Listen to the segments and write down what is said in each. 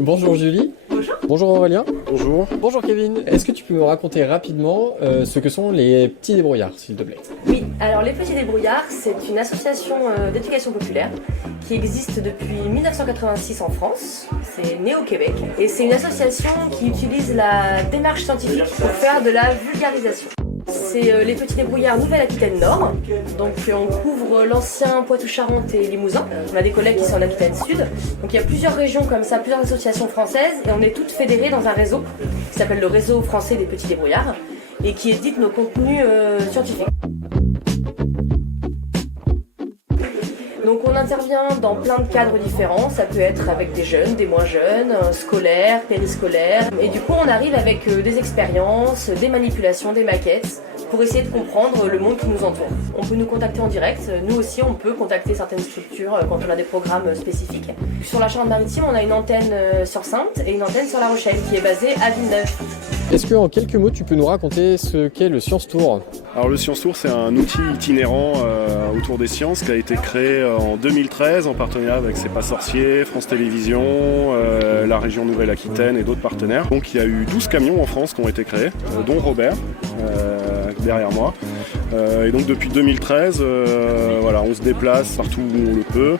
Bonjour Julie. Bonjour. Bonjour Aurélien. Bonjour. Bonjour Kevin. Est-ce que tu peux me raconter rapidement ce que sont les petits débrouillards, s'il te plaît? Oui, alors les Petits Débrouillards, c'est une association d'éducation populaire qui existe depuis 1986 en France. C'est né au Québec. Et c'est une association qui utilise la démarche scientifique pour faire de la vulgarisation. C'est les Petits Débrouillards Nouvelle-Aquitaine Nord. Donc on couvre l'ancien Poitou-Charentes et Limousin. On a des collègues qui sont en Aquitaine Sud. Donc il y a plusieurs régions comme ça, plusieurs associations françaises. Et on est toutes fédérées dans un réseau qui s'appelle le Réseau français des Petits Débrouillards et qui édite nos contenus scientifiques. Donc on intervient dans plein de cadres différents, ça peut être avec des jeunes, des moins jeunes, scolaires, périscolaires. Et du coup on arrive avec des expériences, des manipulations, des maquettes pour essayer de comprendre le monde qui nous entoure. On peut nous contacter en direct, nous aussi on peut contacter certaines structures quand on a des programmes spécifiques. Sur la Charente-Maritime on a une antenne sur Saintes et une antenne sur La Rochelle qui est basée à Villeneuve. Est-ce que en quelques mots tu peux nous raconter ce qu'est le Science Tour? Alors le Science Tour, c'est un outil itinérant autour des sciences qui a été créé en 2013 en partenariat avec C'est pas sorcier, France Télévisions, la région Nouvelle-Aquitaine et d'autres partenaires. Donc il y a eu 12 camions en France qui ont été créés, dont Robert, derrière moi. Et donc depuis 2013, voilà, on se déplace partout où on le peut,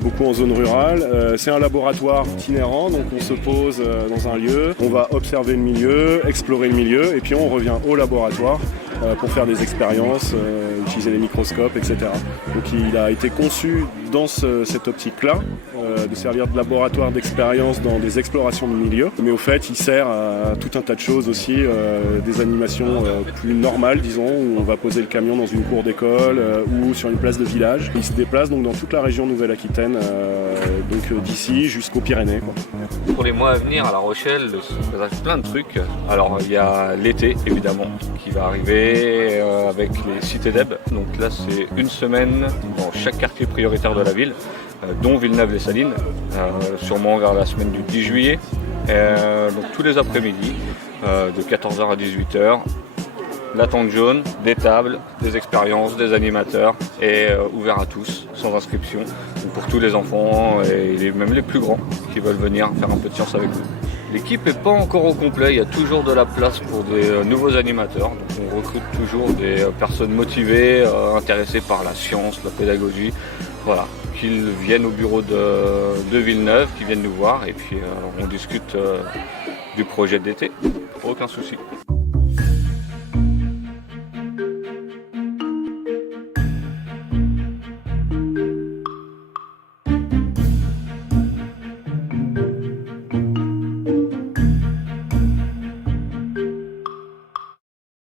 beaucoup en zone rurale. C'est un laboratoire itinérant, donc on se pose dans un lieu, on va observer le milieu, explorer le milieu, et puis on revient au laboratoire pour faire des expériences, utiliser les microscopes, etc. Donc il a été conçu dans cette optique-là, de servir de laboratoire d'expérience dans des explorations de milieu. Mais au fait, il sert à tout un tas de choses aussi, des animations plus normales, disons, où on va poser le camion dans une cour d'école ou sur une place de village. Il se déplace donc dans toute la région Nouvelle-Aquitaine, donc d'ici jusqu'aux Pyrénées, quoi. Pour les mois à venir à La Rochelle, il se passe plein de trucs. Alors il y a l'été évidemment qui va arriver avec les cités d'Eb. Donc là c'est une semaine dans chaque quartier prioritaire de la ville, dont Villeneuve-les-Salines, sûrement vers la semaine du 10 juillet. Donc tous les après-midi, de 14h à 18h. La tente jaune, des tables, des expériences, des animateurs et ouvert à tous, sans inscription, donc pour tous les enfants et même les plus grands qui veulent venir faire un peu de science avec nous. L'équipe n'est pas encore au complet, il y a toujours de la place pour des nouveaux animateurs, donc on recrute toujours des personnes motivées, intéressées par la science, la pédagogie, voilà, qu'ils viennent au bureau de Villeneuve, qu'ils viennent nous voir et puis on discute du projet d'été, aucun souci.